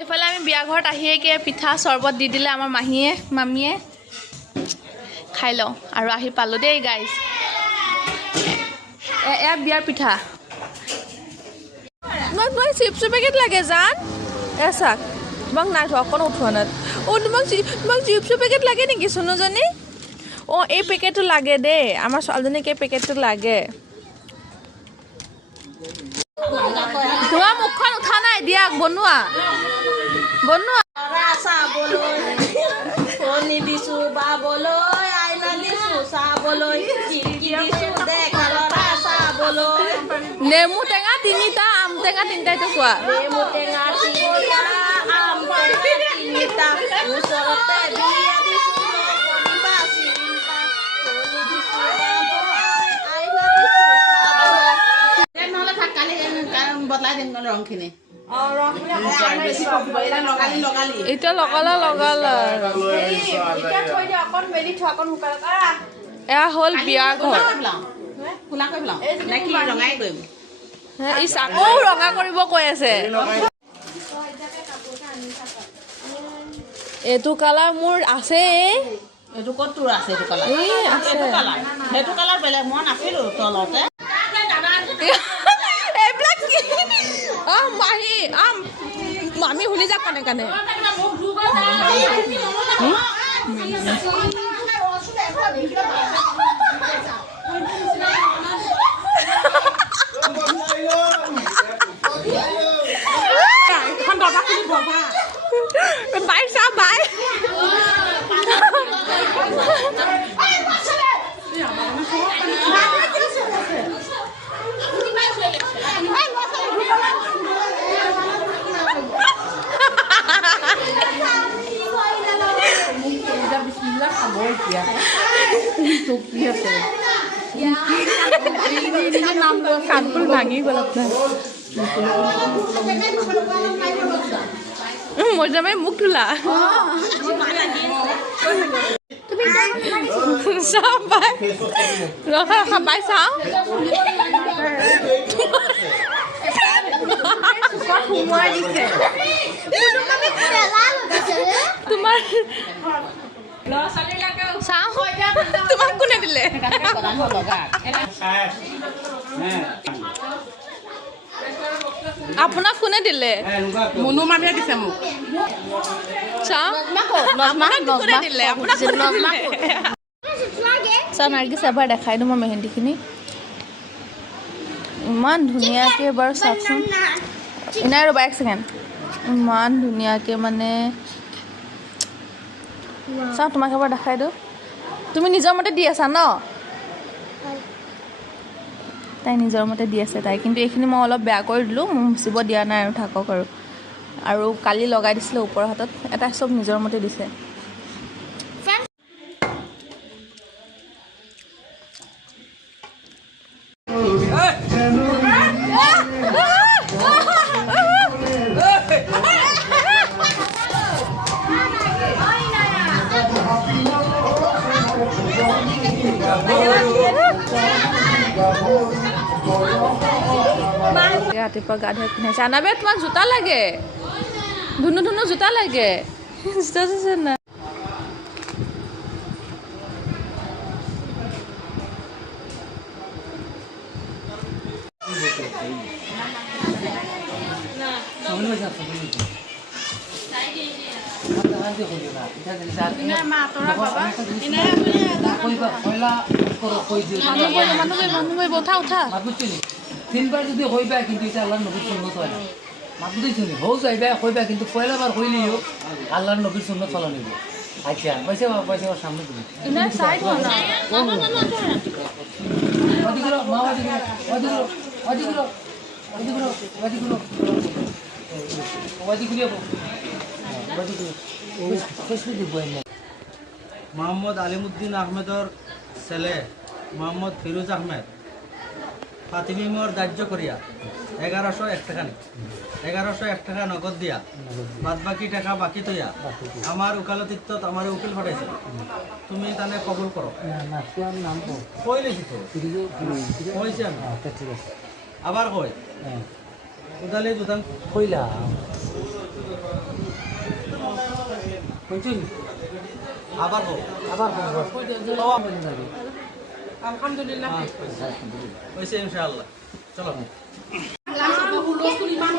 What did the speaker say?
এইফালে আমি বিয়া ঘৰত আহিয়েকে পিঠা চৰবত দি দিলে আমাৰ মামীয়ে খাই লওঁ আৰু আহি পালোঁ দেই গাইজ। এয়া বিয়াৰ পিঠা। তোমাক চিপছৰ পেকেট লাগে জান? এ চাক তোমাক নাই থোৱা অকণ উঠোৱা নাই। তোমাক চিপছৰ পেকেট লাগে নেকি চুনুজনী? এই পেকেটটো লাগে দেই, আমাৰ ছোৱালীজনীক এই পেকেটটো লাগে। তোমাৰ মুখখন উঠা নাই, দিয়া বনোৱা। নেমু টেঙা 3টা, আম টেঙা 3টাইতো কোৱা। নেমু টেঙা 3টা, আম টেঙা 3টা, ওচৰতে বিয়া দিছো নহ'লে থাক কালি বদলাই দিম ৰংখিনি। এতিয়া লগালা এয়া হ'ল বিয়াৰ ঘৰ। আকৌ ৰঙা কৰিব কৈ আছে। এইটো কালাৰ মোৰ আছে। এইটো ক'ত তোৰ আছে? এইটো কালাৰ সেইটো কালাৰ বেলেগ, মই নাছিলোঁ তলতে। এইবিলাক কি? মামী শুনি যাক কানে কানে। বাই চা বাই। কাণবোৰ ভাঙি গ'ল আপোনাৰ। মই যামে মুখ ধুলা চাওঁ বাই। ৰখা বাই চাওঁ। তোমাৰ তোমাক কোনে দিলে? আপোনাক কোনে দিলে? মুনু মামীয়ে দিছে মোক। নাৰ্গিছ এবাৰ দেখাই দিওঁ মই মেহেন্দিখিনি। ইমান ধুনীয়াকৈ এবাৰ চাওকচোন। ইনাই ৰ'বা 1 ছেকেণ্ড। ইমান ধুনীয়াকৈ মানে চাওঁ, তোমাক এবাৰ দেখাই দিওঁ। তুমি নিজৰ মতে দি আছা ন? তাই নিজৰ মতে দি আছে তাই, কিন্তু এইখিনি মই অলপ বেয়া কৰি দিলোঁ। মই মুচিব দিয়া নাই আৰু থাকক আৰু কালি লগাই দিছিলে ওপৰৰ হাতত। এটা চব নিজৰ মতে দিছে। ৰাতিপুৱা গা ধুই পিন্ধাইছে। আনাবে তোমাক জোতা লাগে? ধুনু জোতা লাগে? জোতা চাইছে না? উঠা 3বার যদি হইবা কিন্তু এটা আল্লাহর নবীর সুন্নাত হয় না। মাতুই শুনি হও যাইবা হইবা কিন্তু পয়লাবার হইলিও আল্লাহর নবীর সুন্নাত চলা নিব। আচ্ছা পয়সা সামনে দিবি। ইনা সাইড হো না। ওদিগুলো মা ওদিগুলো মোহাম্মদ আলিমুদ্দিন আহমেদর ছেলে মোহাম্মদ ফিরোজ আহমেদ ফাতিমি মোর দাহ্য করিয়া 1101 টাকা 1101 টাকা নগদ দিয়া বাদ বাকি টাকা বাকি তৈয়া আমার উকালতিত্বত আমার উকিল ফাটাইছে। তুমি তানে কবুল করো। কইলে কইছে আবার কই উদালি দুদান কইলা কইছুন আবার হোক আবার আলহামদুলিল্লাহ হয়েছে ইনশাআল্লাহ চলো হুলস্থুল ইমান